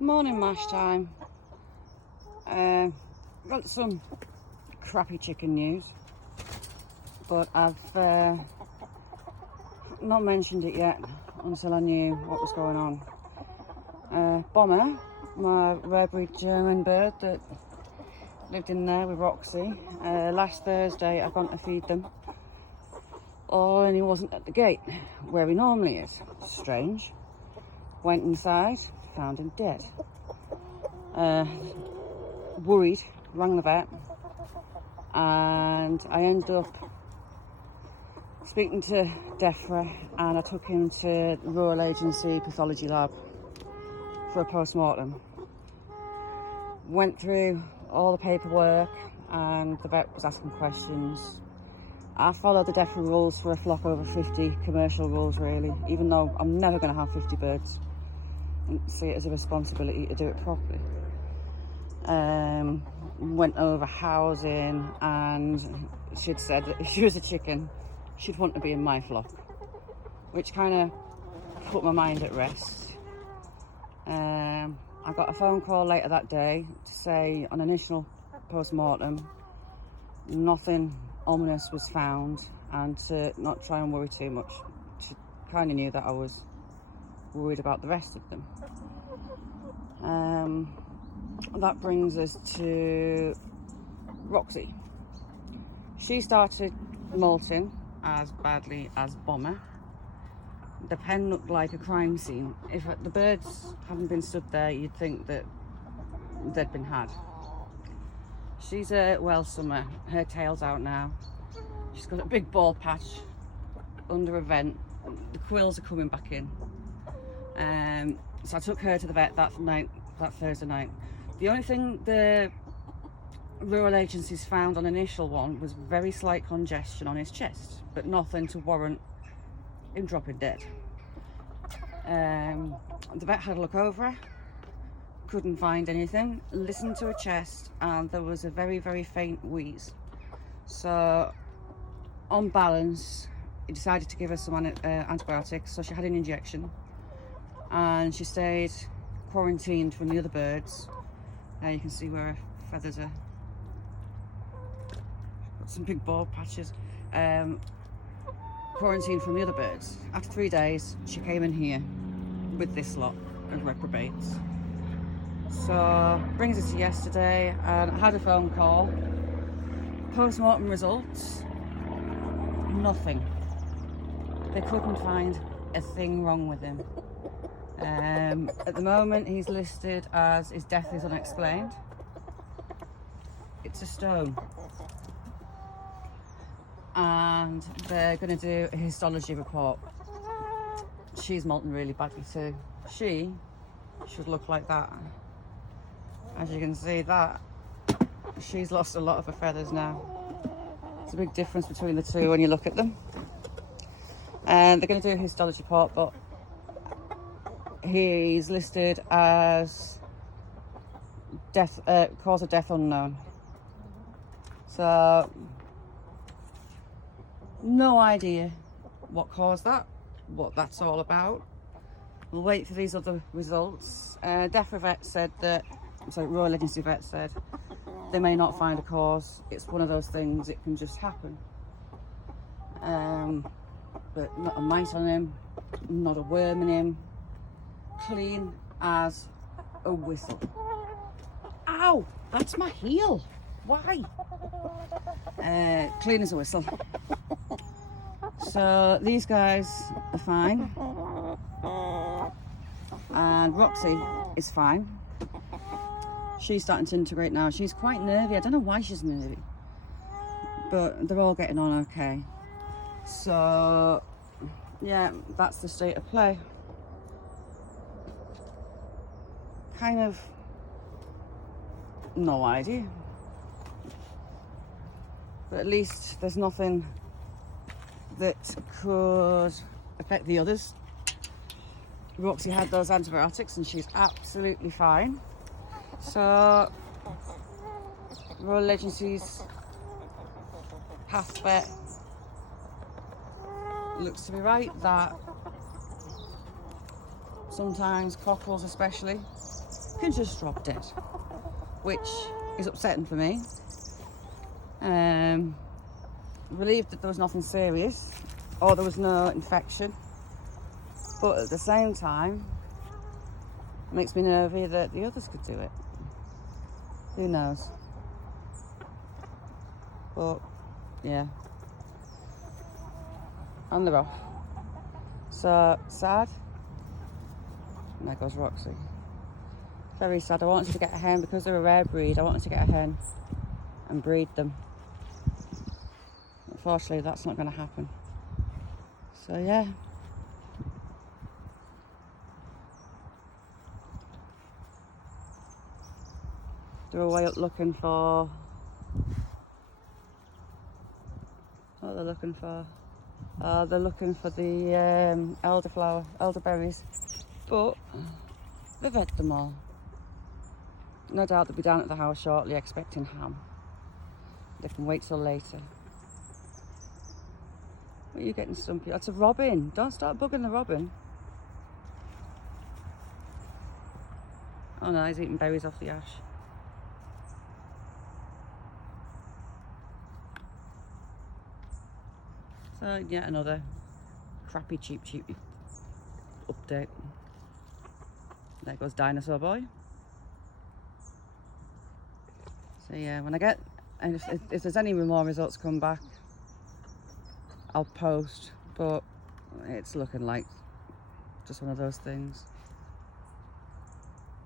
Morning mash time. Got some crappy chicken news, but I've not mentioned it yet until I knew what was going on. Bomber, my rare breed German bird that lived in there with Roxy, last Thursday I've gone to feed them. Oh, and he wasn't at the gate where he normally is. Strange. Went inside, found him dead. Worried, rang the vet, and I ended up speaking to DEFRA, and I took him to the Royal Agency Pathology Lab for a post-mortem. Went through all the paperwork and the vet was asking questions. I follow the DEFRA rules for a flock over 50, commercial rules really, even though I'm never going to have 50 birds. And see it as a responsibility to do it properly. Went over housing, and she'd said that if she was a chicken, she'd want to be in my flock, which kind of put my mind at rest. I got a phone call later that day to say on initial post-mortem, nothing ominous was found, and to not try and worry too much. She kind of knew that I was worried about the rest of them. That brings us to Roxy. She started molting as badly as Bomber. The pen looked like a crime scene. If the birds hadn't been stood there, you'd think that they'd been had. She's a Welsummer. Her tail's out now. She's got a big bald patch under a vent. The quills are coming back in. So I took her to the vet that Thursday night. The only thing the rural agencies found on initial one was very slight congestion on his chest, but nothing to warrant him dropping dead. The vet had a look over her, couldn't find anything, listened to her chest, and there was a very, very faint wheeze. So on balance, he decided to give her some antibiotics, so she had an injection, and she stayed quarantined from the other birds. You can see where her feathers are. Got some big bald patches. Quarantined from the other birds. After 3 days, she came in here with this lot of reprobates. So brings us to yesterday, and I had a phone call. Post-mortem results, nothing. They couldn't find a thing wrong with him. At the moment, he's listed as his death is unexplained. It's a stone. And they're going to do a histology report. She's molten really badly too. She should look like that. As you can see, that she's lost a lot of her feathers now. It's a big difference between the two when you look at them. And they're going to do a histology report, but he's listed as death, cause of death unknown. So no idea what caused that, what that's all about. We'll wait for these other results. DEFRA vet said that, Royal Agency vet said they may not find a cause. It's one of those things, it can just happen. But not a mite on him, not a worm in him, clean as a whistle. Ow, that's my heel. Why? Clean as a whistle. So these guys are fine, and Roxy is fine. She's starting to integrate now. She's quite nervy. I don't know why she's nervy, but they're all getting on okay. So yeah, that's the state of play. Kind of no idea, but at least there's nothing that could affect the others. Roxy had those antibiotics and she's absolutely fine. So Royal Agency's path vet looks to be right that sometimes cockles especially, can just drop dead, which is upsetting for me. Relieved that there was nothing serious or there was no infection, but at the same time it makes me nervy that the others could do it. Who knows? But yeah, and they're off. So sad. And there goes Roxy. Very sad. I wanted to get a hen because they're a rare breed. I wanted to get a hen and breed them. Unfortunately, that's not going to happen. So yeah. They're away up looking for what they're looking for. They're looking for the elderberries, but they've had them all. No doubt they'll be down at the house shortly expecting ham. They can wait till later. What are you getting, Stumpy? That's a robin. Don't start bugging the robin. Oh no, he's eating berries off the ash. So yet another crappy cheap update. There goes Dinosaur Boy. So yeah, when I get, and if there's any more results come back, I'll post, but it's looking like just one of those things.